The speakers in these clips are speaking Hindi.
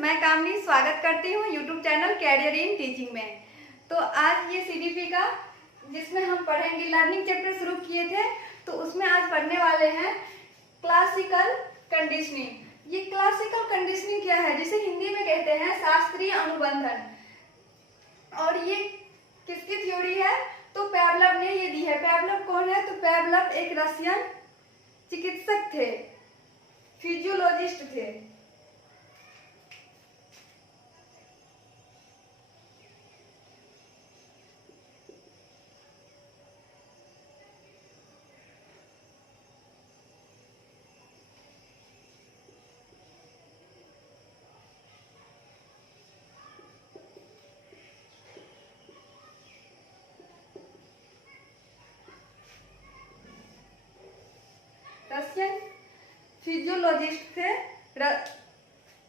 मैं कामनी स्वागत करती हूँ YouTube channel career in teaching में। तो आज ये सीडीपी का जिसमें हम पढ़ेंगे लर्निंग चैप्टर शुरू किए थे, तो उसमें आज पढ़ने वाले हैं क्लासिकल कंडीशनिंग। ये क्लासिकल कंडीशनिंग क्या है, जिसे हिंदी में कहते हैं शास्त्रीय अनुबंधन। और ये किसकी थ्योरी है, तो पैवलव ने ये दी है। पैवलव कौन है, तो पैवलव एक रशियन चिकित्सक थे, फिजियोलॉजिस्ट थे। रशियन फिजियोलॉजिस्ट थे,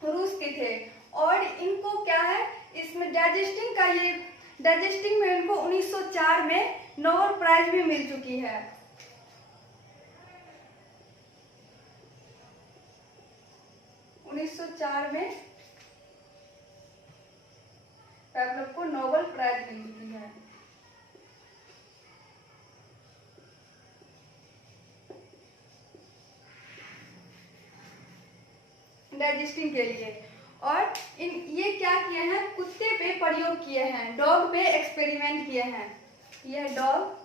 रूस के थे। और इनको क्या है, इसमें डाइजेस्टिंग में इनको 1904 में नोबेल प्राइज भी मिल चुकी है। में पैवलव को नोबेल प्राइज मिल चुकी है। डाइजेस्टिंग के लिए। और ये क्या किए हैं, कुत्ते पे प्रयोग किए हैं, डॉग पे एक्सपेरिमेंट किए हैं। यह डॉग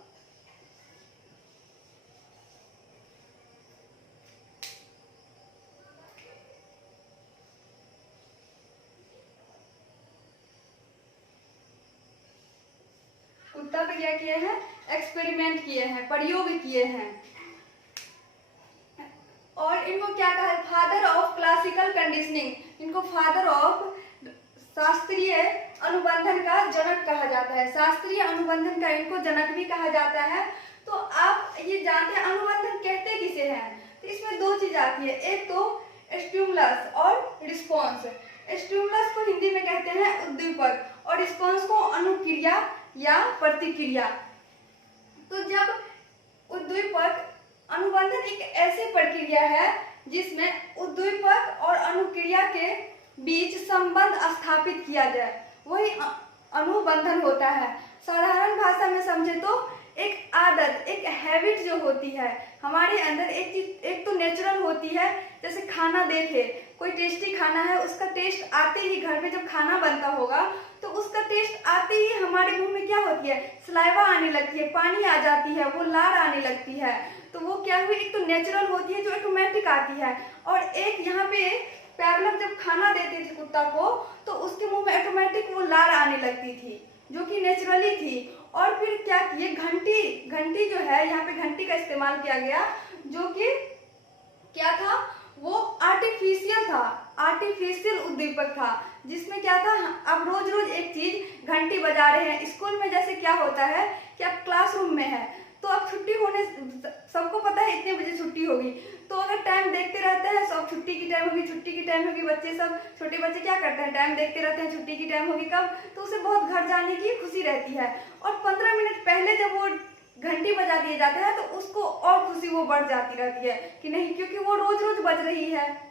कुत्ता पे क्या किए हैं, एक्सपेरिमेंट किए हैं, प्रयोग किए हैं। और इनको क्या कहा है, फादर ऑफ क्लासिकल कंडीशनिंग। इनको फादर ऑफ शास्त्रीय अनुबंधन का जनक कहा जाता है। शास्त्रीय अनुबंधन का इनको जनक भी कहा जाता है। तो आप ये जानते हैं अनुबंधन कहते किसे हैं, तो इसमें दो चीज आती है, एक तो स्टिमुलस और रिस्पॉन्स। स्टिमुलस को हिंदी में कहते हैं उद्दीपक और रिस्पॉन्स को अनुक्रिया या प्रतिक्रिया। तो जब उद्दीपक, अनुबंधन एक ऐसी प्रक्रिया है जिसमें उद्दीपक और अनुक्रिया के बीच संबंध स्थापित किया जाए, वही अनुबंधन होता है। साधारण भाषा में समझे तो एक आदत, एक हैबिट जो होती है हमारे अंदर, एक चीज एक तो नेचुरल होती है। जैसे खाना देखे, कोई टेस्टी खाना है, उसका टेस्ट आते ही, घर में जब खाना बनता होगा तो उसका टेस्ट आते ही हमारे मुंह में क्या होती है, सलाइवा आने लगती है, पानी आ जाती है, वो लार आने लगती है। तो वो क्या हुई, एक तो नेचुरल होती है जो ऑटोमेटिक आती है, और एक यहाँ पे पैवलव जब खाना देते थे कुत्ता को तो उसके मुंह में ऑटोमेटिक वो लार आने लगती थी जो कि नेचुरली थी। और फिर क्या किए, घंटी जो है, यहाँ पे घंटी का इस्तेमाल किया गया, जो कि क्या था, वो आर्टिफिशियल था, आर्टिफिशियल उद्दीपक था। जिसमें क्या था, अब रोज रोज एक चीज घंटी बजा रहे हैं। स्कूल में जैसे क्या होता है कि आप क्लासरूम में है तो अब छुट्टी होने, सबको पता है इतने बजे छुट्टी होगी, तो अगर टाइम देखते रहते हैं, सब छुट्टी की टाइम होगी, छुट्टी की टाइम होगी, बच्चे सब, छोटे बच्चे क्या करते हैं, टाइम देखते रहते हैं, छुट्टी की टाइम होगी कब, तो उसे बहुत घर जाने की खुशी रहती है। और 15 मिनट पहले जब वो घंटी बजा दिए जाते हैं तो उसको और खुशी वो बढ़ जाती रहती है कि नहीं, क्योंकि वो रोज रोज बज रही है।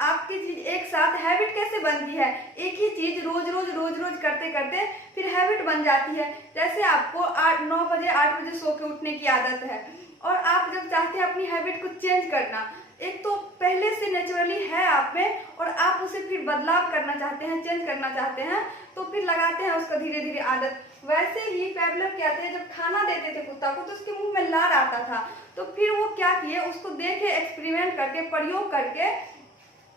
आपकी चीज एक साथ हैबिट कैसे बनती है, एक ही चीज रोज रोज करते करते फिर हैबिट बन जाती है। जैसे आपको 9 बजे 8 बजे सो के उठने की आदत है, और आप जब चाहते हैं अपनी हैबिट को चेंज करना, एक तो पहले से नेचुरली है आप में और आप उसे फिर बदलाव करना चाहते हैं, चेंज करना चाहते हैं, तो फिर लगाते हैं उसका धीरे धीरे आदत। वैसे ही पैवलव क्या थे, जब खाना देते थे कुत्ता को तो उसके मुंह में लार आता था, तो फिर वो क्या किए, उसको देखे, एक्सपेरिमेंट करके, प्रयोग करके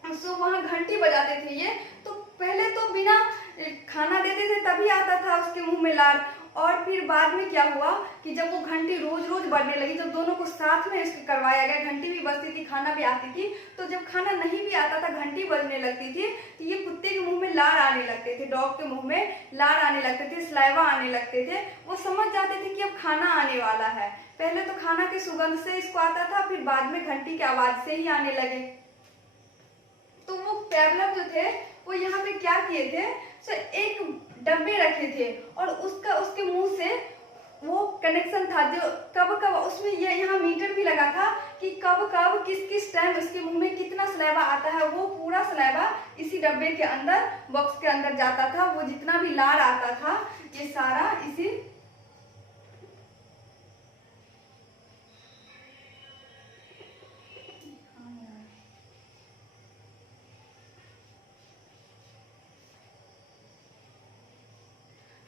सो वहां घंटी बजाते थे। ये तो पहले तो बिना खाना देते थे तभी आता था उसके मुंह में लार, और फिर बाद में क्या हुआ कि जब वो घंटी रोज रोज बजने लगी, जब दोनों को साथ में इसको करवाया गया, घंटी भी बजती थी, खाना भी आती थी, तो जब खाना नहीं भी आता था, घंटी बजने लगती थी, तो ये कुत्ते के मुंह में लार आने लगते थे, डॉग के मुंह में लार आने लगते थे, सलाइवा आने लगते थे। वो समझ जाते थे कि अब खाना आने वाला है। पहले तो खाना के सुगंध से इसको आता था, फिर बाद में घंटी की आवाज से ही आने लगे। तो वो पैवलव जो थे वो यहाँ पे क्या किए थे, तो एक डब्बे रखे थे और उसके मुंह से वो कनेक्शन था, जो कब कब उसमें ये यहाँ मीटर भी लगा था कि कब कब किस किस टाइम इसके मुंह में कितना सलाइवा आता है, वो पूरा सलाइवा इसी डब्बे के अंदर, बॉक्स के अंदर जाता था। वो जितना भी लार आता था ये सारा इसी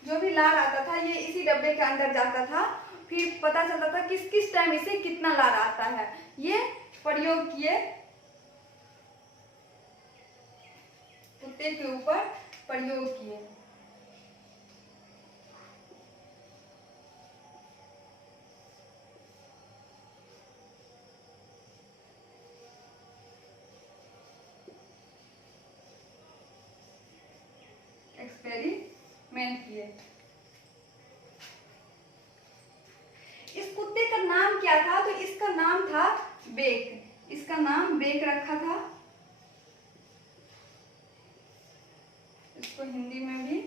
जो भी लार आता था ये इसी डब्बे के अंदर जाता था। फिर पता चलता था किस किस टाइम इसे कितना लार आता है। ये प्रयोग किए कुत्ते के ऊपर, प्रयोग किए। एक्सपेरिमेंट किए। इस कुत्ते का नाम क्या था? तो इसका नाम था बेक। इसका नाम बेक रखा था। इसको हिंदी में भी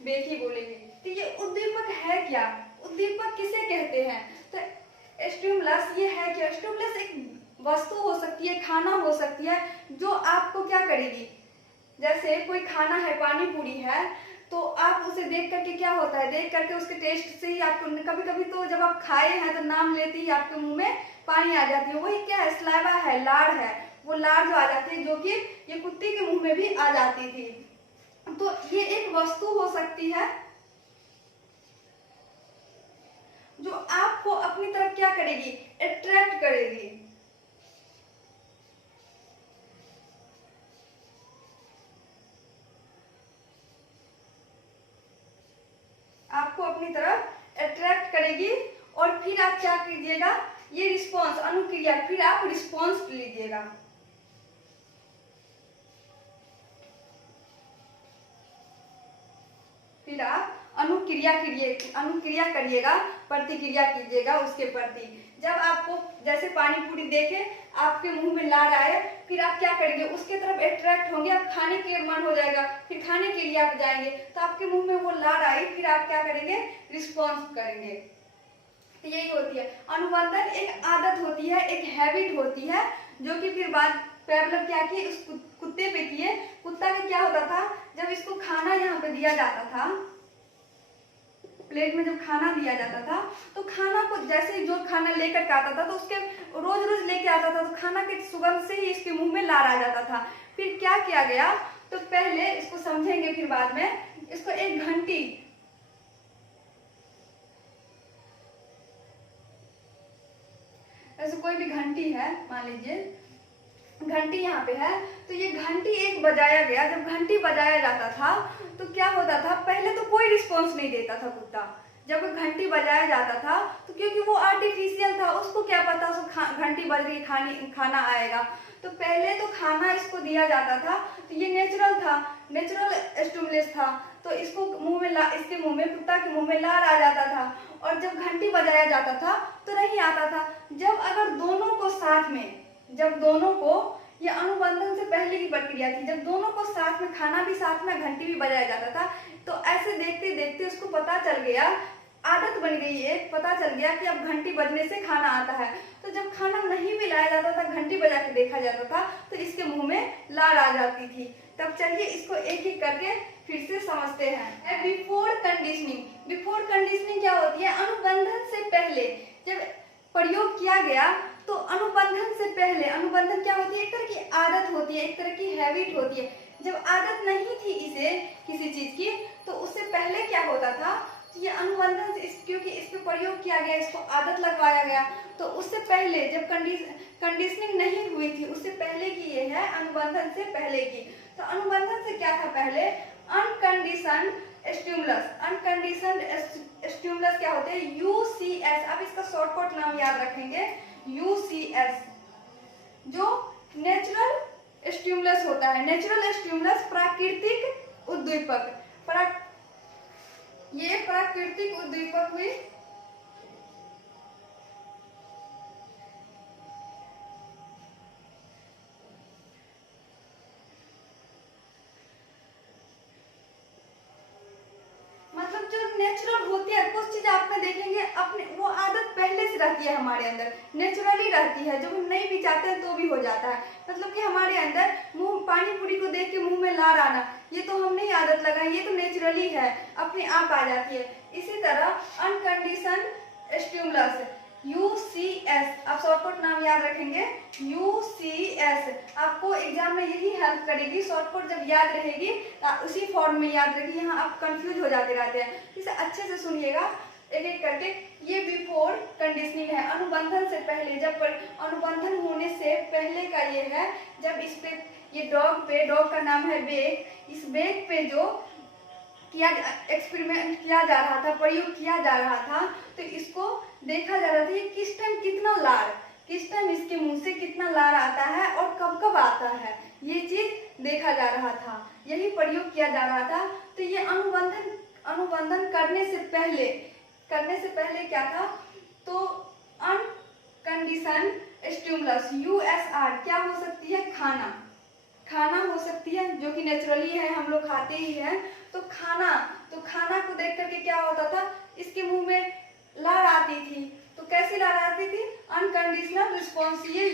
बेक ही बोलेंगे। तो ये उद्दीपक है क्या? उद्दीपक किसे कहते हैं? तो स्टिमुलस ये है क्या? स्टिमुलस एक वस्तु हो सकती है, खाना हो सकती है, जो आपको क्या करेगी। जैसे कोई खाना है, पानी पूरी है, तो आप उसे देख करके क्या होता है, देख करके उसके टेस्ट से ही आपको, कभी कभी तो जब आप खाए हैं तो नाम लेते ही आपके मुंह में पानी आ जाती है। वही क्या है? सलाइवा है, लार है। वो लार जो आ जाती है, जो कि ये कुत्ते के मुंह में भी आ जाती थी। तो ये एक वस्तु हो सकती है जो आपको अपनी तरफ क्या करेगी, अट्रैक्ट करेगी। आपको अपनी तरफ अट्रैक्ट करेगी और फिर आप क्या कीजिएगा, ये रिस्पॉन्स, अनुक्रिया, फिर आप रिस्पॉन्स लीजिएगा। फिर आप अनुक्रिया करिएगा, प्रतिक्रिया कीजिएगा उसके प्रति। जब आपको जैसे पानी पूरी देखे आपके मुंह में लार आए, फिर आप क्या करेंगे, उसके तरफ अट्रैक्ट होंगे, आप खाने के मन हो जाएगा, फिर खाने के लिए आप जाएंगे, तो आपके मुंह में वो लार आई, फिर आप क्या करेंगे, रिस्पॉन्स करेंगे। तो यही होती है अनुबंधन। एक आदत होती है, एक हैबिट होती है, जो कि फिर बाद पेवलव क्या किए, उस कुत्ते पे किए। कुत्ता का क्या होता था, जब इसको खाना यहाँ पे दिया जाता था, प्लेट में जब खाना दिया जाता था, तो खाना को जैसे जो खाना लेकर के आता था, तो उसके रोज रोज लेके आता था, तो खाना के सुगंध से ही इसके मुंह में लार आ जाता था। फिर क्या किया गया, तो पहले इसको समझेंगे, फिर बाद में इसको एक घंटी, ऐसे कोई भी घंटी है, मान लीजिए घंटी यहाँ पे है, तो ये घंटी एक बजाया गया। जब घंटी बजाया जाता था तो क्या होता था, पहले तो कोई रिस्पॉन्स नहीं देता था कुत्ता। जब घंटी बजाया जाता था तो क्योंकि वो आर्टिफिशियल था, उसको क्या पता उसको घंटी बज रही, खाना आएगा। तो पहले तो खाना इसको दिया जाता था, तो ये नेचुरल था, नेचुरल स्टिमुलस था, तो इसको मुंह में इसके मुंह में, कुत्ता के मुंह में लार आ जाता था। और जब घंटी बजाया जाता था तो नहीं आता था। जब अगर दोनों को साथ में, जब दोनों को, ये अनुबंधन से पहले की प्रक्रिया थी, जब दोनों को साथ में, खाना भी साथ में, घंटी भी बजाया जाता था, तो ऐसे देखते देखते उसको पता चल गया, आदत बन गई है, पता चल गया कि अब घंटी बजने से खाना आता है। तो जब खाना नहीं भी लाया जाता था, घंटी बजा के देखा जाता था, तो इसके मुंह में लार आ जाती थी। तब चलिए इसको एक एक करके फिर से समझते हैं। Before conditioning. बिफोर कंडीशनिंग क्या होती है, अनुबंधन से पहले जब प्रयोग किया गया, तो अनुबंधन से पहले, अनुबंधन क्या होती है, एक तरह की आदत होती है, एक तरह की हैबिट होती है। जब आदत नहीं थी इसे किसी चीज की, तो उससे पहले क्या होता था, ये अनुबंधन से क्योंकि इस पे प्रयोग किया गया, इसको आदत लगवाया गया, तो उससे पहले जब कंडीशनिंग नहीं हुई थी, उससे पहले की ये है, अनुबंधन से पहले की। तो अनुबंधन से क्या था पहले, अनकंडीशनड स्टिमुलस। अनकंडीशनड स्टिमुलस क्या होते हैं, यूसीएस। अब इसका शॉर्टकट नाम याद रखेंगे, यूसीएस, जो नेचुरल स्टिमुलस होता है। नेचुरल स्टिमुलस प्राकृतिक उद्दीपक, ये प्राकृतिक उद्दीपक हुई। मतलब जो नेचुरल होती है, कुछ चीज आप में देखेंगे अपने वो आदत पहले से रहती है हमारे अंदर, नेचुरली रहती है, जब हम नहीं भी चाहते हैं तो भी हो जाता है। मतलब कि हमारे अंदर मुंह पानी पूरी को देख के मुंह में लार आना, ये तो हम नहीं आदत लगाए, ये तो नेचुरली है, अपने आप आ जाती है। इसी तरह अनकंडीशन स्टिमुलस UCS, आप शॉर्टकट नाम याद रखेंगे UCS, आपको एग्जाम में यही हेल्प करेगी। शॉर्टकट जब याद रहेगी उसी फॉर्म में याद रहेगी, यहाँ आप कंफ्यूज हो जाते रहते हैं। इसे अच्छे से सुनिएगा एक एक करके। ये बिफोर कंडीशनिंग है, अनुबंधन से पहले, जब अनुबंधन होने से पहले का ये है, जब इस पे ये डॉग का नाम है बेक, इस बेक पे जो एक्सपेरिमेंट किया जा रहा था, प्रयोग किया जा रहा था, तो इसको देखा जा रहा था ये किस टाइम किस टाइम इसके मुंह से कितना लार आता है और कब कब आता है, ये चीज देखा जा रहा था, यही प्रयोग किया जा रहा था। तो ये अनुबंधन करने से पहले क्या था, तो अनकंडीशन स्टिमुलस USR क्या हो सकती है, खाना हो सकती है, जो कि नेचुरली है, हम लोग खाते ही हैं। तो खाना को देख करके क्या होता था, इसके मुंह में लार आती थी, तो कैसी लार आती थी, अनकंडीशनल रिस्पॉन्स, ये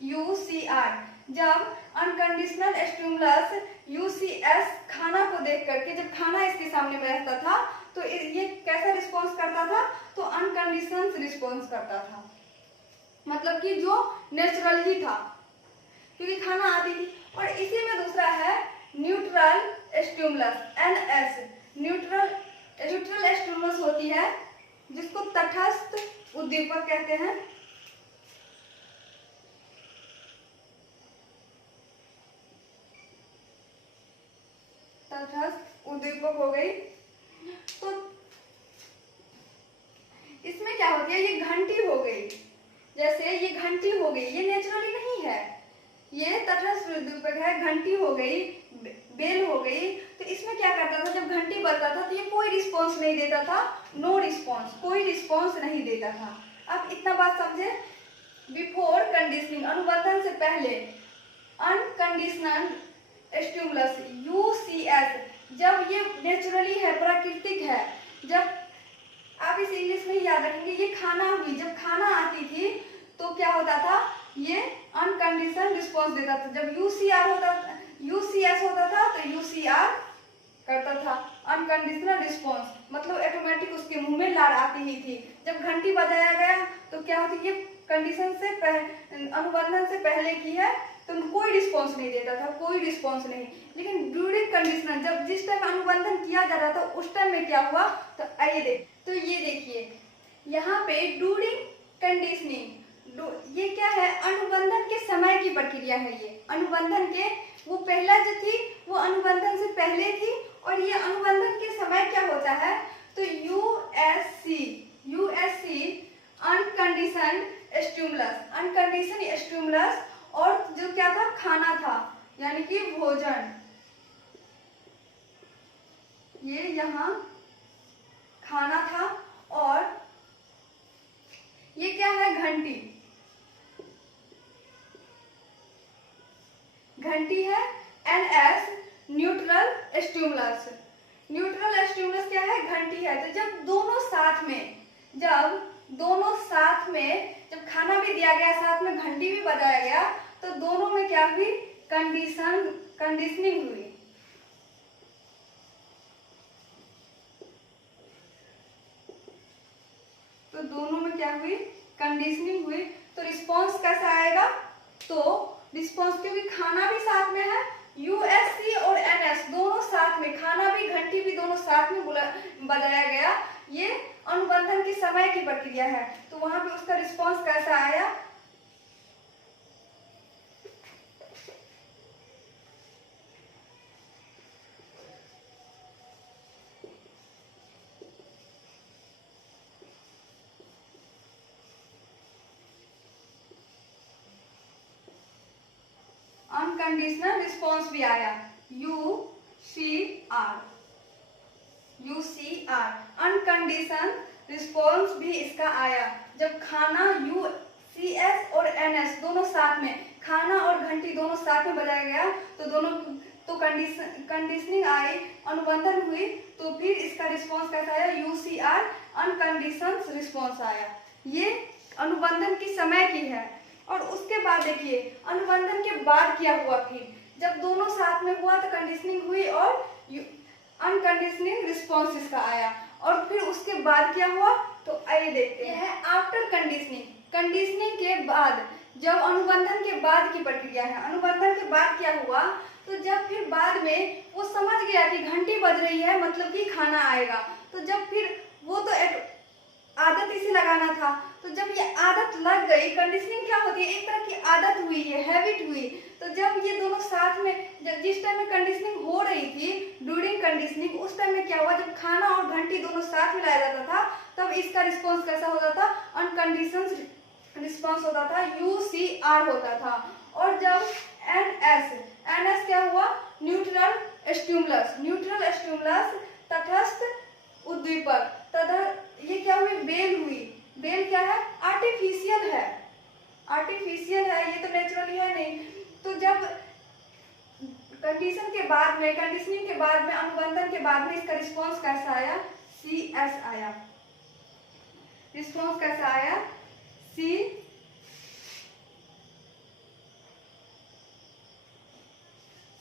UCR। जब अनकंडीशनल स्टिमुलस UCS खाना को देख करके, जब खाना इसके सामने में रहता था तो ये कैसा रिस्पॉन्स करता था, तो अनकंडीशनल रिस्पॉन्स करता था, मतलब कि जो नेचुरल ही था, क्योंकि खाना आती थी। और इसी में दूसरा है neutral stimulus NS। Neutral stimulus होती है जिसको तटस्थ उद्दीपक कहते हैं। तटस्थ उद्दीपक हो गई, तो इसमें क्या होती है, ये घंटी हो गई, जैसे ये घंटी हो गई, ये नेचुरली नहीं है, ये तटस्थ उद्दीपक है, घंटी हो गई, बेल हो गई। तो इसमें क्या करता था, जब घंटी बजता था तो ये कोई रिस्पॉन्स नहीं देता था, नो रिस्पॉन्स, कोई रिस्पॉन्स नहीं देता था। अब इतना बात समझे। बिफोर कंडीशनिंग, अनुबंधन से पहले, अनकंडीशनल स्टिमुलस UCS, जब ये नेचुरली है, प्राकृतिक है, जब आप इसे इंग्लिश में याद रखेंगे, ये खाना हुई, जब खाना आती थी तो क्या होता था, ये अनकंडीशनल रिस्पॉन्स देता था। जब UCS होता था तो UCR करता था, अनकंडीशनल रिस्पॉन्स, मतलब ऑटोमेटिक उसके मुंह में लार आती ही थी। जब घंटी बजाया गया तो क्या होती, ये कंडीशन से अनुबंधन से पहले की है तो कोई रिस्पॉन्स नहीं देता था, कोई रिस्पॉन्स नहीं। लेकिन ड्यूरिंग कंडीशनल, जब जिस टाइम अनुबंधन किया जा रहा था उस टाइम में क्या हुआ, तो आइए तो ये देखिए यहाँ पे ड्यूरिंग कंडीशनिंग, ये क्या है, अनुबंधन के समय की प्रक्रिया है। ये अनुबंधन के, वो पहला जो थी वो अनुबंधन से पहले थी, और ये अनुबंधन के समय क्या होता है, तो USC अनकंडीशन स्टिमुलस, और जो क्या था, खाना था, यानी कि भोजन, ये यहाँ खाना था, और ये क्या है, घंटी है, NS न्यूट्रल स्टिमुलस क्या है, घंटी है। तो जब दोनों साथ में जब खाना भी दिया गया, साथ में घंटी भी बजाया गया, तो दोनों में क्या हुई, कंडीशनिंग हुई। तो दोनों में क्या हुई, कंडीशनिंग हुई। तो रिस्पॉन्स कैसा आएगा, तो रिस्पॉन्स, क्योंकि खाना भी साथ में है, USC और NS दोनों साथ में, खाना भी घंटी भी दोनों साथ में बजाया गया, ये अनुबंधन के समय की प्रक्रिया है। तो वहां पे उसका रिस्पॉन्स कैसा आया, अनकंडीशनल रिस्पॉन्स भी आया, UCR अनकंडीशन रिस्पॉन्स भी इसका आया। जब खाना UCS और NS दोनों साथ में, खाना और घंटी दोनों साथ में बजाया गया, तो दोनों तो कंडीशनिंग आई, अनुबंधन हुई, तो फिर इसका रिस्पॉन्स कैसा आया, UCR अनकंडीशन रिस्पॉन्स आया। ये अनुबंधन की समय की है। और उसके बाद देखिए अनुबंधन के बाद क्या हुआ, फिर जब दोनों साथ में हुआ तो कंडीशनिंग हुई और अनकंडीशनिंग रिस्पॉन्स इसका आया। और फिर उसके बाद क्या हुआ, तो आइए देखते हैं आफ्टर कंडीशनिंग। कंडीशनिंग के बाद, जब अनुबंधन के बाद की प्रक्रिया है, अनुबंधन के बाद क्या हुआ, तो जब फिर बाद में वो समझ गया कि घंटी बज रही है मतलब कि खाना आएगा, तो जब फिर वो तो आदत इसे लगाना था, तो जब ये आदत लग गई, कंडीशनिंग क्या होती है, एक तरह की आदत हुई है, हैबिट हुई। तो जब ये दोनों साथ में, जब जिस टाइम में कंडीशनिंग हो रही थी, ड्यूरिंग कंडीशनिंग, उस टाइम में क्या हुआ, जब खाना और घंटी दोनों साथ में लाया जाता था, तब इसका रिस्पॉन्स कैसा होता था, अनकंडीशन रिस्पॉन्स होता था, UCR होता था। और जब NS क्या हुआ, न्यूट्रल स्टिमुलस, न्यूट्रल स्टिमुलस तटस्थ उद्दीपक, तथा ये क्या हुई, बेल हुई। बेल क्या है, आर्टिफिशियल है, आर्टिफिशियल है, ये तो नेचुरली है नहीं। तो जब कंडीशन के बाद में, कंडीशनिंग के बाद में, अनुबंधन के बाद में इसका रिस्पॉन्स कैसा आया, CS आया। रिस्पॉन्स कैसा आया,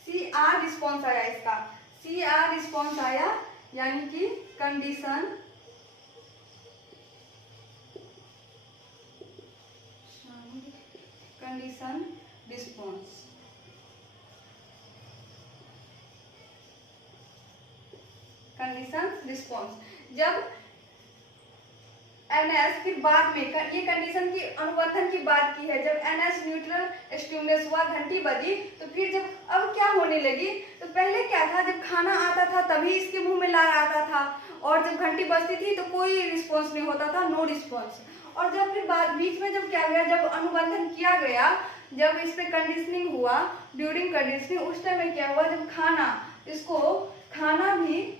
CR रिस्पॉन्स आया, इसका CR रिस्पॉन्स आया, यानी कि कंडीशन रिस्पॉन्स। कंडीशन रिस्पॉन्स जब NS, फिर बाद में ये कंडीशन की अनुबंधन की बात की है, जब NS न्यूट्रल स्टिमुलस हुआ, घंटी बजी, तो फिर जब अब क्या होने लगी, तो पहले क्या था, जब खाना आता था तभी इसके मुंह में लार आता था, और जब घंटी बजती थी तो कोई रिस्पॉन्स नहीं होता था, नो रिस्पॉन्स। और जब फिर बाद बीच में जब क्या गया, जब अनुबंधन किया गया, जब इस पे कंडीशनिंग हुआ, ड्यूरिंग कंडीशनिंग, उस टाइम में क्या हुआ, जब खाना, इसको खाना भी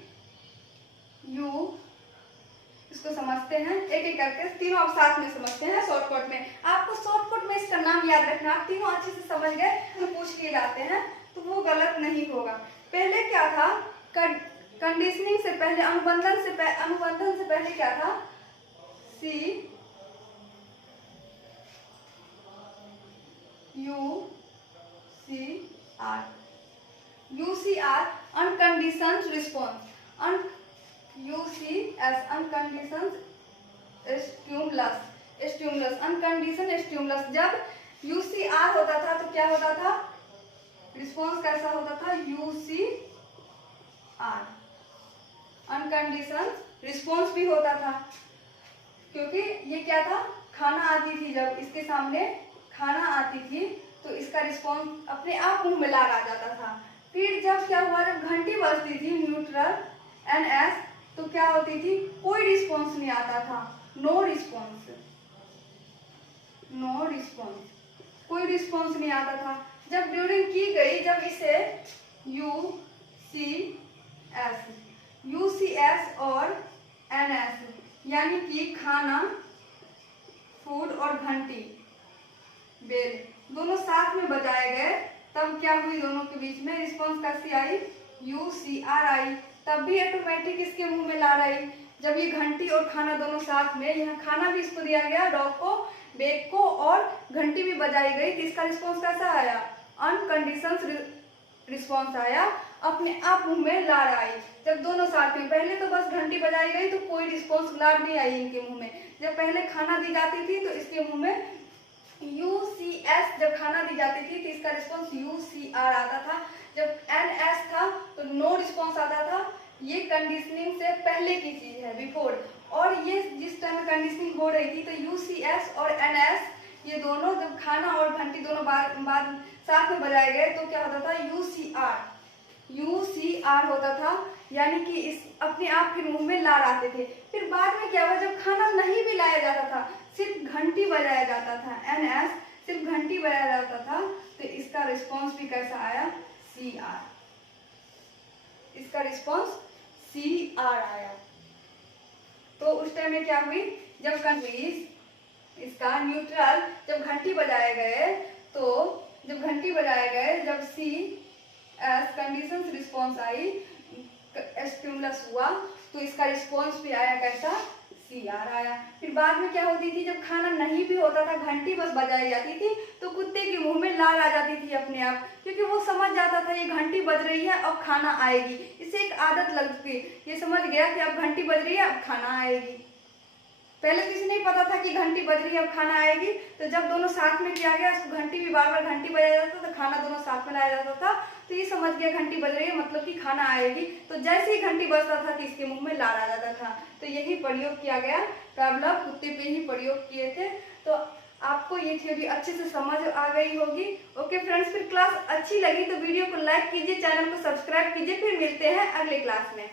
इसको समझते हैं एक एक करके, तीनों आप साथ में समझते हैं शॉर्टकट में। आपको शॉर्टकट में इसका नाम याद रखना, आप तीनों अच्छे से समझ गए तो पूछ लिए जाते हैं तो वो गलत नहीं होगा। पहले क्या था, कंडीशनिंग से पहले, अनुबंधन से पहले क्या था, UCR unconditioned response, UCS uncondition stimulus, uncondition stimulus. जब UCR होता था तो क्या होता था, रिस्पॉन्स कैसा होता था, UCR अनकंडीशन रिस्पॉन्स भी होता था, क्योंकि ये क्या था, खाना आती थी, जब इसके सामने खाना आती थी तो इसका रिस्पॉन्स अपने आप मुंह में लार आ जाता था। फिर जब क्या हुआ, जब घंटी बजती थी, न्यूट्रल NS, तो क्या होती थी, कोई रिस्पॉन्स नहीं आता था, नो रिस्पॉन्स, कोई रिस्पॉन्स नहीं आता था। जब ड्यूरिंग की गई, जब इसे UCS और NS यानी कि खाना, फूड और घंटी, बेल दोनों साथ में बजाए गए, तब क्या हुई, दोनों के बीच में रिस्पॉन्स कैसी आई, UCR आई। तब भी ऑटोमेटिक इसके मुंह में लार आई, जब ये घंटी और खाना दोनों साथ में, यहाँ खाना भी इसको दिया गया, डॉग को, बेग को, और घंटी भी बजाई गई, तो इसका रिस्पॉन्स कैसा आया, अनकंडीशन रिस्पॉन्स आया, अपने आप मुंह में लार आई। जब दोनों साथ में, पहले तो बस घंटी बजाई गई तो कोई रिस्पॉन्स, लार नहीं आई इनके मुंह में। जब पहले खाना दी जाती थी तो इसके मुंह में UCS, जब खाना दी जाती थी तो इसका रिस्पॉन्स UCR आता था। जब NS था तो नो रिस्पॉन्स आता था। ये कंडीशनिंग से पहले की चीज है, बिफोर। और ये जिस टाइम कंडीशनिंग हो रही थी तो UCS और NS ये दोनों, जब खाना और घंटी दोनों बाद साथ में बजाए गए तो क्या होता था, UCR होता था, यानी कि इस अपने आप फिर मुंह में लार आते थे। फिर बाद में क्या हुआ, जब खाना नहीं भी लाया जाता था, सिर्फ घंटी बजाया जाता था, NS सिर्फ घंटी बजाया जाता था, तो इसका रिस्पॉन्स भी कैसा आया, CR, इसका रिस्पॉन्स CR आया। तो उस टाइम में क्या हुई, जब इसका न्यूट्रल, जब घंटी बजाए गए, जब C एज कंडीशंस रिस्पॉन्स आई, स्टिमुलस हुआ तो इसका रिस्पॉन्स भी आया कैसा, CR आया। फिर बाद में क्या होती थी, जब खाना नहीं भी होता था, घंटी बस बजाई जाती थी तो कुत्ते के मुंह में लाल आ जाती थी अपने आप, क्योंकि वो समझ जाता था ये घंटी बज रही है अब खाना आएगी। इसे एक आदत लग गई, ये समझ गया कि अब घंटी बज रही है अब खाना आएगी। पहले किसी नहीं पता था कि घंटी बज रही है अब खाना आएगी, तो जब दोनों साथ में किया गया, उसको घंटी भी बार बार घंटी बजाया जाता था, तो खाना दोनों साथ में लाया जाता था, तो ये समझ गया घंटी बज रही है मतलब कि खाना आएगी। तो जैसे ही घंटी बजता था कि इसके मुंह में लाल आ जाता था। तो यही प्रयोग किया गया, पैवलव कुत्ते पे ही प्रयोग किए थे। तो आपको ये थ्योरी अच्छे से समझ आ गई होगी। ओके फ्रेंड्स, फिर क्लास अच्छी लगी तो वीडियो को लाइक कीजिए, चैनल को सब्सक्राइब कीजिए। फिर मिलते हैं अगले क्लास में।